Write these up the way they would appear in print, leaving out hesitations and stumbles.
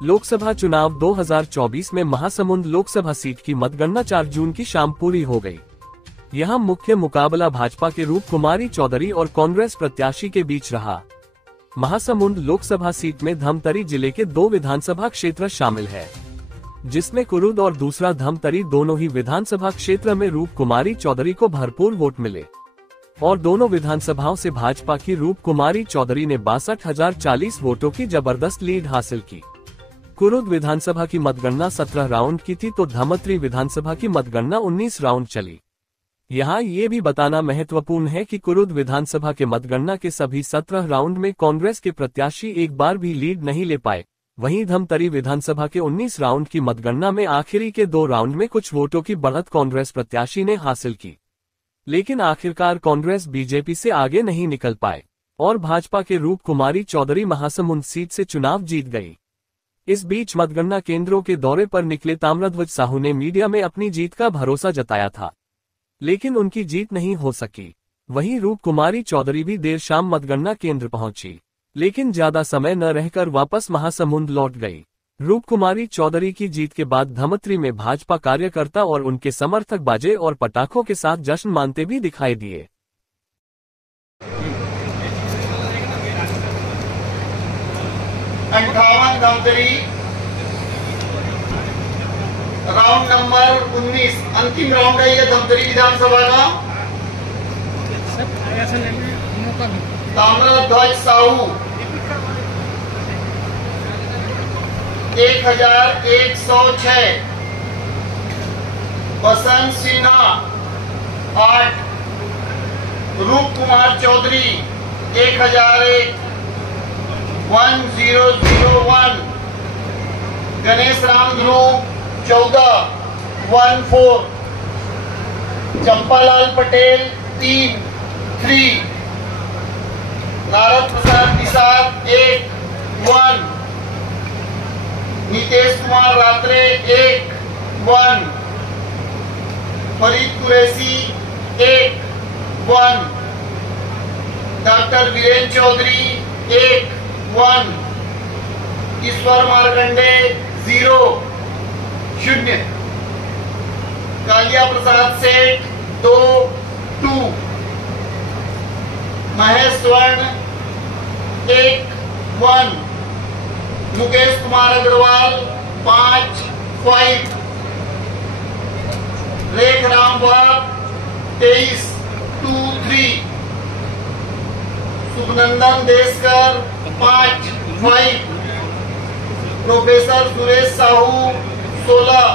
लोकसभा चुनाव 2024 में महासमुंद लोकसभा सीट की मतगणना 4 जून की शाम पूरी हो गई। यहां मुख्य मुकाबला भाजपा के रूप कुमारी चौधरी और कांग्रेस प्रत्याशी के बीच रहा। महासमुंद लोकसभा सीट में धमतरी जिले के 2 विधानसभा क्षेत्र शामिल है, जिसमें कुरुद और दूसरा धमतरी दोनों ही विधानसभा क्षेत्र में रूप कुमारी चौधरी को भरपूर वोट मिले और दोनों विधानसभाओं से भाजपा की रूप कुमारी चौधरी ने 62,040 वोटों की जबरदस्त लीड हासिल की। कुरुद विधानसभा की मतगणना 17 राउंड की थी तो धमतरी विधानसभा की मतगणना 19 राउंड चली। यहाँ ये भी बताना महत्वपूर्ण है कि कुरुद विधानसभा के मतगणना के सभी 17 राउंड में कांग्रेस के प्रत्याशी एक बार भी लीड नहीं ले पाए। वहीं धमतरी विधानसभा के 19 राउंड की मतगणना में आखिरी के 2 राउंड में कुछ वोटों की बढ़त कांग्रेस प्रत्याशी ने हासिल की, लेकिन आखिरकार कांग्रेस बीजेपी से आगे नहीं निकल पाए और भाजपा के रूप कुमारी चौधरी महासमुंद सीट से चुनाव जीत गई। इस बीच मतगणना केंद्रों के दौरे पर निकले ताम्रध्वज साहू ने मीडिया में अपनी जीत का भरोसा जताया था, लेकिन उनकी जीत नहीं हो सकी। वहीं रूप कुमारी चौधरी भी देर शाम मतगणना केंद्र पहुंची, लेकिन ज्यादा समय न रहकर वापस महासमुंद लौट गई। रूप कुमारी चौधरी की जीत के बाद धमतरी में भाजपा कार्यकर्ता और उनके समर्थक बाजे और पटाखों के साथ जश्न मानते भी दिखाई दिए। 58 धमतरी, राउंड नंबर 19, अंतिम राउंड है ये धमतरी विधानसभा का। ताम्रध्वज साहू 1106, बसंत सिन्हा 8, रूप कुमार चौधरी 1001, 1001, गणेश राम ध्रुव 14, 14, चंपालाल पटेल 3, नारद प्रसाद निषाद 1, नीतीश कुमार रात्रे 1, फरीद कुरैशी 1, डॉक्टर वीरेंद्र चौधरी 1, ईश्वर मार्कंडे 0, कालिया प्रसाद सेठ 2, महेश स्वर्ण 1, मुकेश कुमार अग्रवाल 5, रेख राम बाग 23, 2, सुखनंदन देशकर 5, प्रोफेसर सुरेश साहू 16,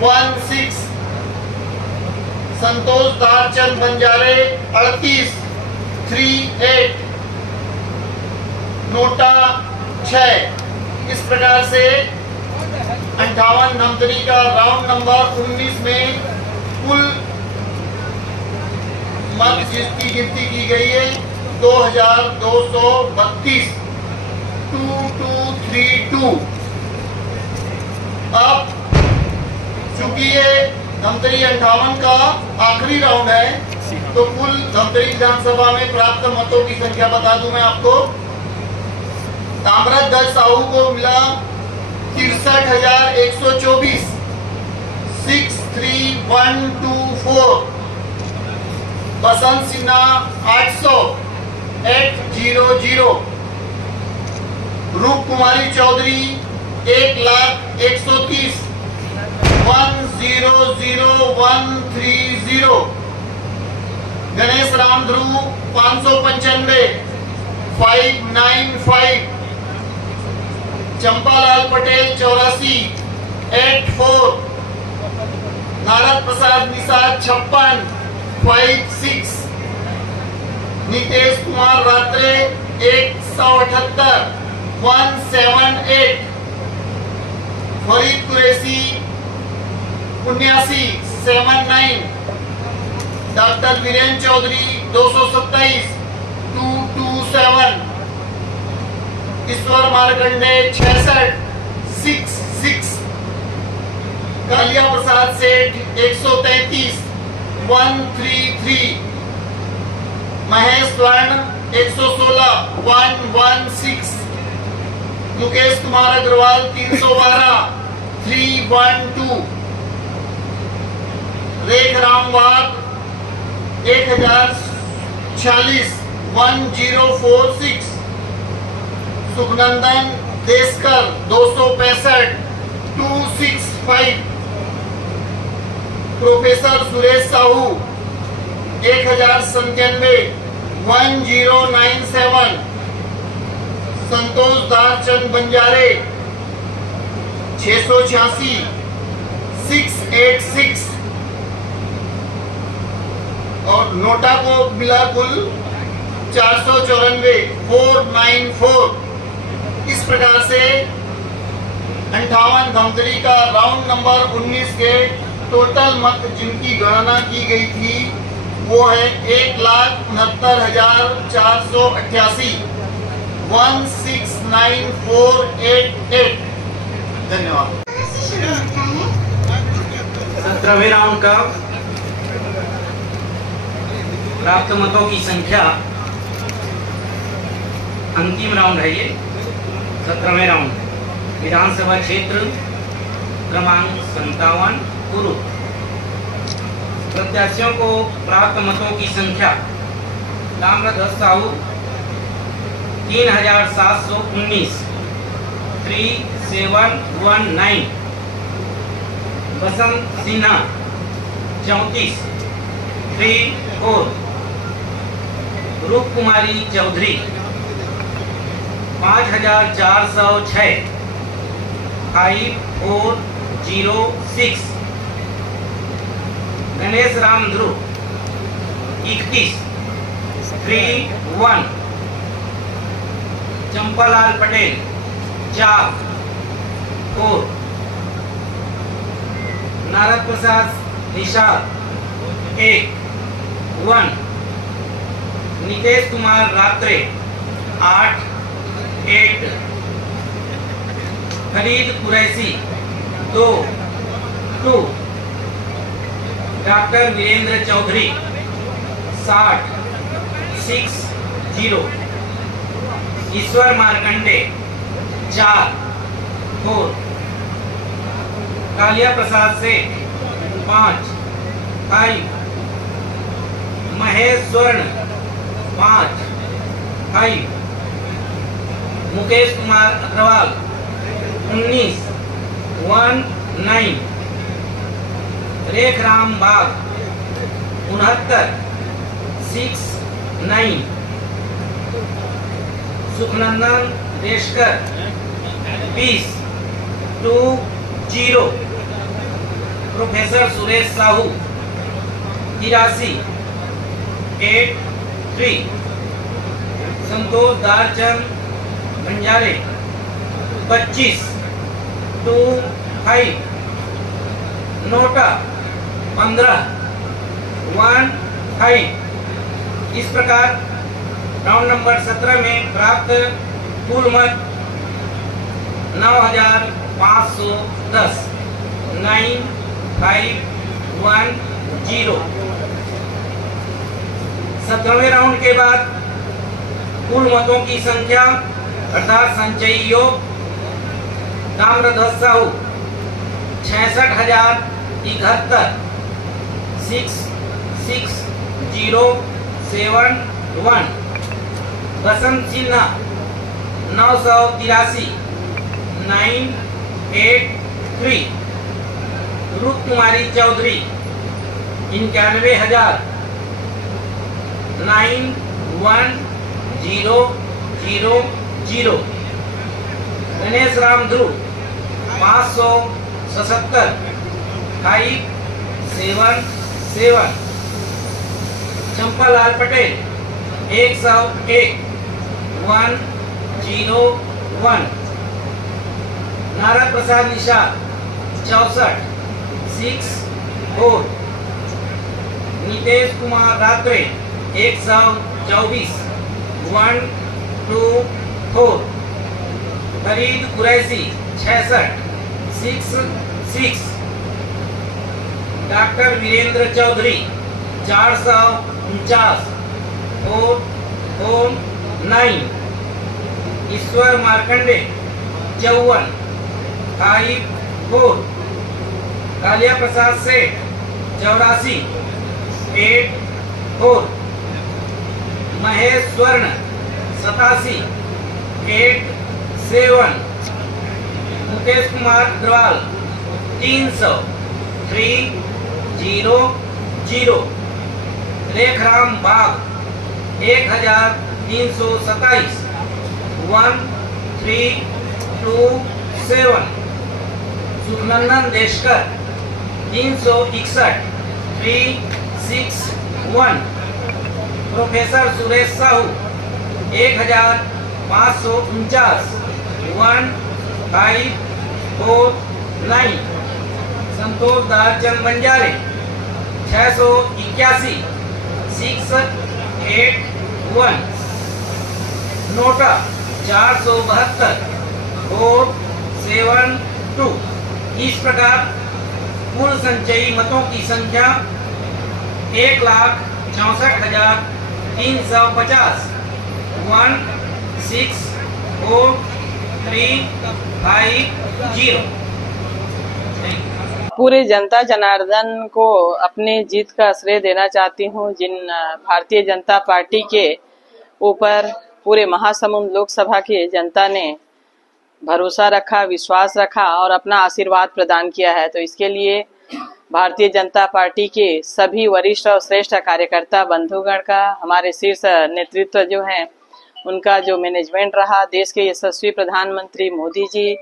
16, संतोष दारचंद बंजारे 38, 38, नोटा 6। इस प्रकार से 58 धमतरी का राउंड नंबर 19 में कुल मत जिसकी गिनती की गई है 2232, 2232। अब चूंकि ये धमतरी 58 का आखिरी राउंड है तो कुल धमतरी विधानसभा में प्राप्त मतों की संख्या बता दूं मैं आपको। ताम्रध्वज साहू को मिला 63,124, 63124, बसंत सिन्हा 800, 800, रूप कुमारी चौधरी 1,01,30, 100,130, गणेश राम ध्रुव 595, 595, चंपालाल पटेल 84, 84, नारद प्रसाद निषाद 56, 56, नीतीश कुमार रात्रे 178, 178, फरीद कुरैशी 79, 79, डॉक्टर वीरेंद्र चौधरी 227, 227, ईश्वर मार्कंडे 66, 66, कालिया प्रसाद सेठ 133, 133, महेश स्वर्ण 116, 116, मुकेश कुमार अग्रवाल 312 312, रेख राम वाघ 1046 1046, सुखनंदन देशकर 265 265, प्रोफेसर सुरेश साहू 1097 1097, संतोष दारचंद बंजारे 686 686, और नोटा को मिला कुल 494 494। इस प्रकार से 58 धमतरी का राउंड नंबर 19 के टोटल मत जिनकी गणना की गई थी वो है 1,69,488 169488। धन्यवाद। 17वें राउंड का प्राप्त मतों की संख्या, अंतिम राउंड है ये 17वें राउंड, विधानसभा क्षेत्र क्रमांक 57 कुरुप। प्रत्याशियों को प्राप्त मतों की संख्या: ताम्रध्वज साहू 3719 3719, बसंत सिन्हा 34 34, रूप कुमारी चौधरी 5406 5406, गणेश राम ध्रुव 31 31, चंपालाल पटेल 4 4, नारद प्रसाद निषाद 1 1, नितेश कुमार रात्रे 8 8, फरीद कुरैशी 2 2, डॉक्टर वीरेंद्र चौधरी 60 60, ईश्वर मार्कंडे 4 4, कालिया प्रसाद सेठ 5 5, महेश स्वर्ण 5 5, मुकेश कुमार अग्रवाल 19 19, रेख राम बाग 69 69, सुखनंदन देशकर 20 20, प्रोफेसर सुरेश साहू 83 83, संतोष दारचंद बंजारे 25 25, नोटा 15 15। इस प्रकार राउंड नंबर 17 में प्राप्त कुल मत 9510 9510। 17वें राउंड के बाद कुल मतों की संख्या अर्थात संचयी योग: ताम्रध्वज साहू 66,071 66071, बसंत सिन्हा 983 983, रूप कुमारी चौधरी 91,000 91,000, गणेश राम ध्रुव 577 577, चंपालाल पटेल 101 101, नारद प्रसाद निषाद 64 64, नितेश कुमार रात्रे 124 124, फरीद कुरैशी 66 66, डॉक्टर वीरेंद्र चौधरी 449 449, ईश्वर मार्कंडे 54 54, कालिया प्रसाद सेठ 84 84, महेश स्वर्ण 87 87, मुकेश कुमार अग्रवाल 300 300, रेखराम बाग 1327 1327, सुखनंदन देशकर 361 361, प्रोफेसर सुरेश साहू 1549 1549, संतोष दारचंद बंजारे 681 681, नोटा 472 472। इस प्रकार कुल संचयी मतों की संख्या 1,64,350 164,350। पूरे जनता जनार्दन को अपनी जीत का श्रेय देना चाहती हूँ, जिन भारतीय जनता पार्टी के ऊपर पूरे महासमुंद लोकसभा की जनता ने भरोसा रखा, विश्वास रखा और अपना आशीर्वाद प्रदान किया है। तो इसके लिए भारतीय जनता पार्टी के सभी वरिष्ठ और श्रेष्ठ कार्यकर्ता बंधुगण का, हमारे शीर्ष नेतृत्व जो है उनका जो मैनेजमेंट रहा, देश के यशस्वी प्रधानमंत्री मोदी जी,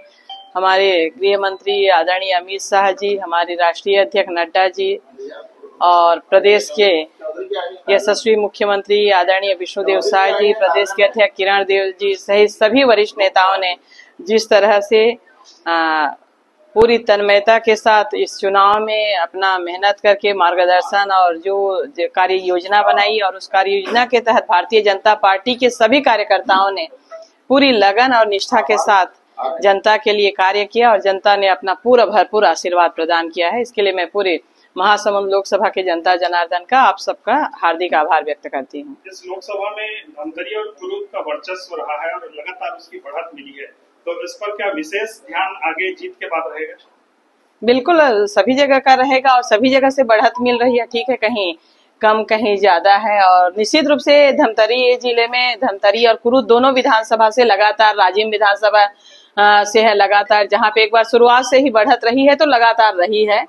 हमारे गृह मंत्री आदरणीय अमित शाह जी, हमारे राष्ट्रीय अध्यक्ष नड्डा जी और प्रदेश के यशस्वी मुख्यमंत्री आदरणीय विष्णुदेव साय जी, प्रदेश के अध्यक्ष किरण देव जी सहित सभी वरिष्ठ नेताओं ने जिस तरह से पूरी तन्मयता के साथ इस चुनाव में अपना मेहनत करके मार्गदर्शन और जो कार्य योजना बनाई और उस कार्य योजना के तहत भारतीय जनता पार्टी के सभी कार्यकर्ताओं ने पूरी लगन और निष्ठा के साथ जनता के लिए कार्य किया और जनता ने अपना पूरा भरपूर आशीर्वाद प्रदान किया है। इसके लिए मैं पूरे महासमुंद लोकसभा के जनता जनार्दन का आप सबका हार्दिक आभार व्यक्त करती हूँ। इस लोकसभा में धमतरी और कुरूद का वर्चस्व रहा है और लगातार उसकी बढ़त मिली है, तो इस पर क्या विशेष ध्यान आगे जीत के बाद रहेगा? बिल्कुल, सभी जगह का रहेगा और सभी जगह से बढ़त मिल रही है। ठीक है, कहीं कम कहीं ज्यादा है और निश्चित रूप से धमतरी जिले में धमतरी और कुरूद दोनों विधानसभा से लगातार, राजिम विधानसभा से है लगातार, जहाँ पे एक बार शुरुआत से ही बढ़त रही है तो लगातार रही है।